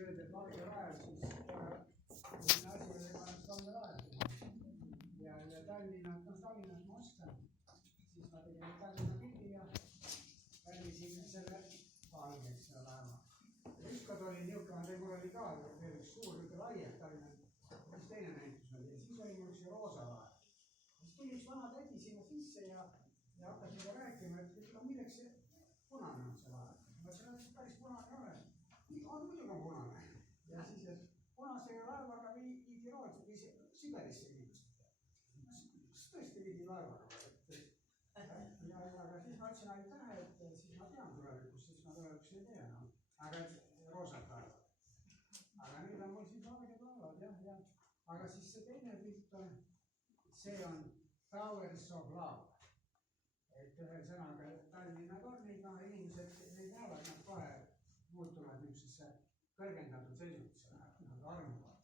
öeldi, et Valge laev, siis asi oli Valge laev. Ja Tallinnat ma oskan, siis ma tegin Tallinna pildi ja valisin selle valgeks laeva. Ükskord oli niisugune, mul oli ka veel üks suur laiev Tallinna, mis teine näitus oli, ja siis oli mul üks roosa laev. Siis tuli üks vana tädi sinna sisse ja hakkas juba rääkima, et milleks see punane on see laev. Ma ütlesin, et päris punane ei ole. Muidugi on punane. Ja siis, et punase laevaga viidi Rootsi või Siberisse inimesed. Kas tõesti viidi laevaga? Aga siis ma ütlesin, aitäh, et siis ma tean tulevikus, siis ma tulevikus ei tea enam. Aga roosad laevad. Aga nüüd on mul siis valged laevad, jah. Aga siis see teine pilt on, see on Towers of Love. Et ühe sõnaga Tallinna torniga inimesed, neid näevad nad kohe muutuvad niisugusesse kõrgendatud seisundisse, nad armuvad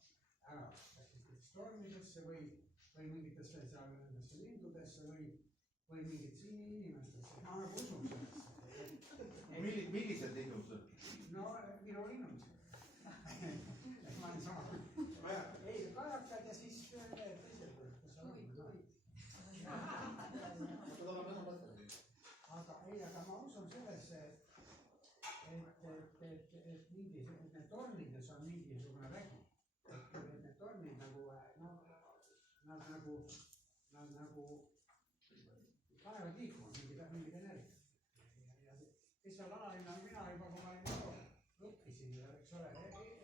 ära kas tormidesse või mingitesse seal nendesse lindudesse või mingitesse inimestesse. Ma nagu usun sellesse. Millised linnud? No minu linnud. Ma ei saa. Ei, kajakad ja siis teised. Aga ma usun sellesse, et need tornides on mingisugune vägi. Et need tornid nad panevad liikuma mingid energiat. Kes seal alalinna, mina juba, kui ma olin õppisin, eks ole,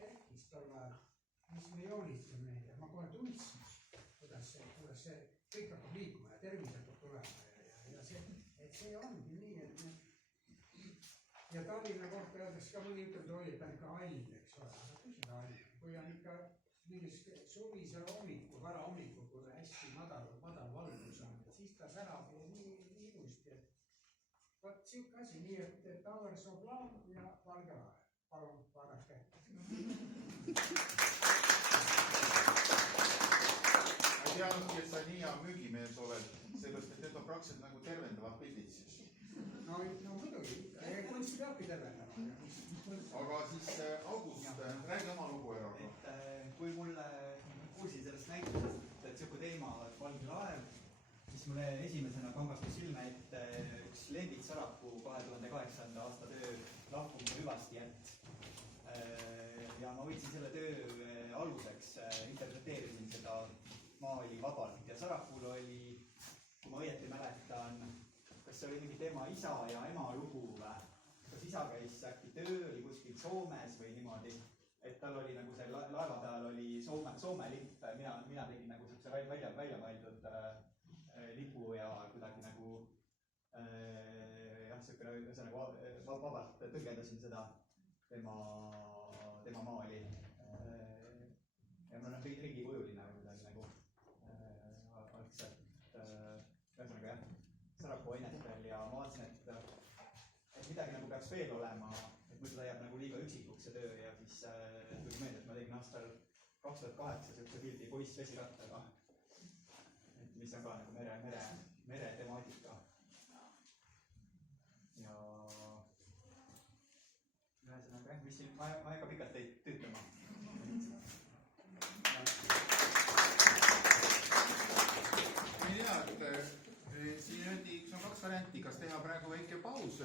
Erkis tol ajal, mis me joonistasime neid ja ma kohe tundsin, kuidas see kõik hakkab liikuma ja tervis hakkab tulema. Et see ongi nii, et ja Tallinna kohta öeldakse ka mõni ütleb, et ta on ikka hall, eks ole, aga kui seda hall, kui on ikka mingis suvisel hommikul, varahommikul, kui hästi madal valgus on, siis ta särab nii ilusti, et vot siuke asi, nii et Towers of Love ja Valge laev. Palun, vaadake. Ma ei teadnudki, et sa nii hea müügimees oled, sellepärast, et need on praktiliselt nagu tervendavad pildid siis. No muidugi, kunst peabki tervendama. Aga siis August, räägi oma lugu ära. Kui mulle kuulsin sellest näitusest, et siuke teema Valge laev, siis mulle esimesena kangastus silme ette üks Lembit Sarapuu 2008. aasta töö Lahkumise hüvastijätt. Ja ma võtsin selle töö aluseks, interpreteerisin seda maali vabalt ja Sarapuul oli, kui ma õieti mäletan, kas see oli mingi tema isa ja ema lugu või? Kas isa käis äkki tööl, oli kuskil Soomes või niimoodi, et tal oli nagu see laeva peal oli Soome lipp, mina tegin nagu siukse välja mõeldud lipu ja kuidagi nagu jah, siukene ühesõnaga vabalt tõlgendasin seda tema maali. Ja mul on riigikujuline kuidagi nagu algselt, ühesõnaga jah, Sarapuu ainetel ja ma vaatasin, et midagi nagu peaks veel olema, et muidu ta jääb nagu liiga üksikuks see töö ja siis tuli meelde, et ma tegin aastal 2008 siukse pildi poiss vesirattaga, mis on ka nagu mere temaatika. Ja ühesõnaga jah, mis siin, ma ei hakka pikalt teid tüütama. Ma ei tea, et siin öeldi, üks on kaks varianti, kas teha praegu väike paus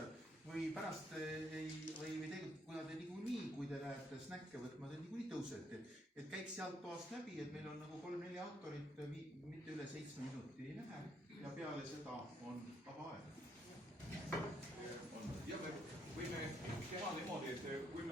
või pärast või tegelikult, kuna te niikuinii, kui te lähete snäkke võtma, te niikuinii tõusete, et käiks sealt toast läbi, et meil on nagu 3-4 autorit, mitte üle 7 minuti ei lähe ja peale seda on vaba aeg. Ja me võime teha niimoodi, et kui